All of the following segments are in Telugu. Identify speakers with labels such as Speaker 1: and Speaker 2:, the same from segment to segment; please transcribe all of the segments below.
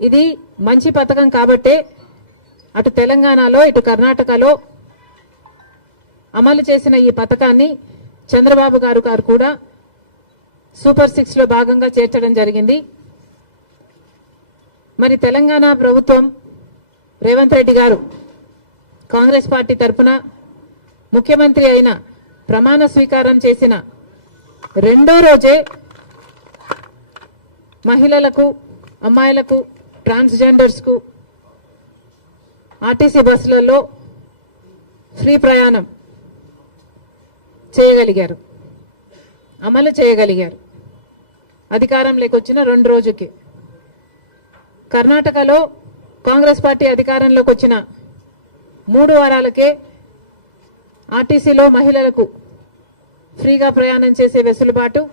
Speaker 1: ఇది మంచి పథకం కాబట్టే అటు తెలంగాణలో ఇటు కర్ణాటకలో అమలు చేసిన ఈ పథకాన్ని చంద్రబాబు గారు గారు కూడా సూపర్ సిక్స్లో భాగంగా చేర్చడం జరిగింది. మరి తెలంగాణ ప్రభుత్వం రేవంత్ రెడ్డి గారు కాంగ్రెస్ పార్టీ తరఫున ముఖ్యమంత్రి అయిన ప్రమాణ స్వీకారం చేసిన రెండో రోజే మహిళలకు అమ్మాయిలకు ట్రాన్స్జెండర్స్కు ఆర్టీసీ బస్సులలో ఫ్రీ ప్రయాణం చేయగలిగారు. అమలు చేయగలిగారు. అధికారంలోకి వచ్చిన రెండు రోజుకి. కర్ణాటకలో కాంగ్రెస్ పార్టీ అధికారంలోకి వచ్చిన మూడు వారాలకే ఆర్టీసీలో మహిళలకు ఫ్రీగా ప్రయాణం చేసే వెసులుబాటు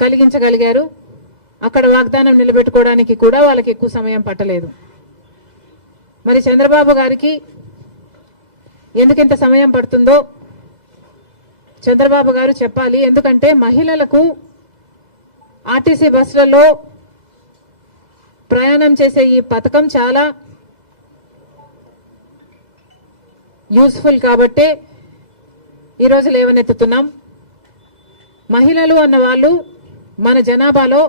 Speaker 1: కలిగించగలిగారు. అక్కడ వాగ్దానం నిలబెట్టుకోవడానికి కూడా వాళ్ళకి ఎక్కువ సమయం పట్టలేదు. మరి చంద్రబాబు గారికి ఎందుకు సమయం పడుతుందో చంద్రబాబు గారు చెప్పాలి. ఎందుకంటే మహిళలకు ఆర్టీసీ బస్సులలో ప్రయాణం చేసే ఈ పథకం చాలా యూస్ఫుల్ కాబట్టే ఈరోజు లేవనెత్తుతున్నాం. మహిళలు అన్న వాళ్ళు మన జనాభాలో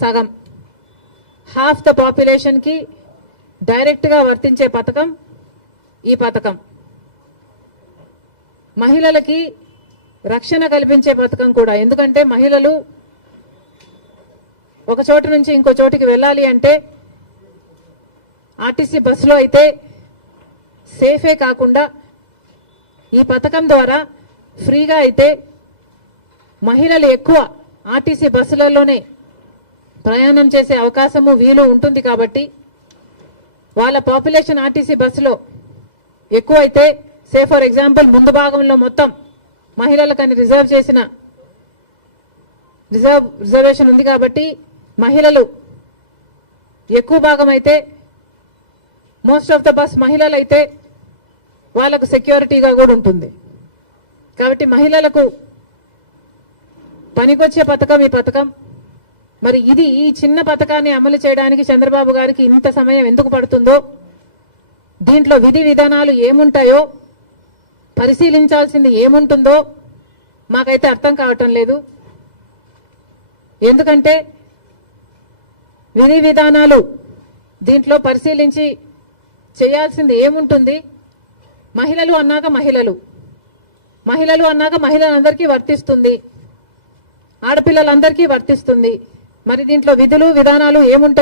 Speaker 1: సగం. హాఫ్ ద పాపులేషన్కి డైరెక్ట్గా వర్తించే పథకం ఈ పథకం. మహిళలకి రక్షణ కల్పించే పథకం కూడా. ఎందుకంటే మహిళలు ఒక చోటు నుంచి ఇంకో చోటికి వెళ్ళాలి అంటే ఆర్టీసీ బస్సులో అయితే సేఫే కాకుండా ఈ పథకం ద్వారా ఫ్రీగా అయితే మహిళలు ఎక్కువ ఆర్టీసీ బస్సులలోనే ప్రయాణం చేసే అవకాశము వీలు ఉంటుంది కాబట్టి వాళ్ళ పాపులేషన్ ఆర్టీసీ బస్సులో ఎక్కువ అయితే సే ఫర్ ఎగ్జాంపుల్ ముందు భాగంలో మొత్తం మహిళలకని రిజర్వ్ చేసిన రిజర్వ్ రిజర్వేషన్ ఉంది కాబట్టి మహిళలు ఎక్కువ భాగం అయితే మోస్ట్ ఆఫ్ ద బస్ మహిళలు అయితే వాళ్ళకు సెక్యూరిటీగా కూడా ఉంటుంది. కాబట్టి మహిళలకు పనికొచ్చే పథకం ఈ పథకం. మరి ఇది ఈ చిన్న పథకాన్ని అమలు చేయడానికి చంద్రబాబు గారికి ఇంత సమయం ఎందుకు పడుతుందో? దీంట్లో విధి విధానాలు ఏముంటాయో? పరిశీలించాల్సింది ఏముంటుందో? మాకైతే అర్థం కావటం లేదు. ఎందుకంటే విధి విధానాలు దీంట్లో పరిశీలించి చేయాల్సింది ఏముంటుంది? మహిళలు అన్నాక మహిళలు. మహిళలు అన్నాక మహిళలందరికీ వర్తిస్తుంది. ఆడపిల్లలందరికీ వర్తిస్తుంది. మరి దీంట్లో విధులు విధానాలు ఏముంటాయి?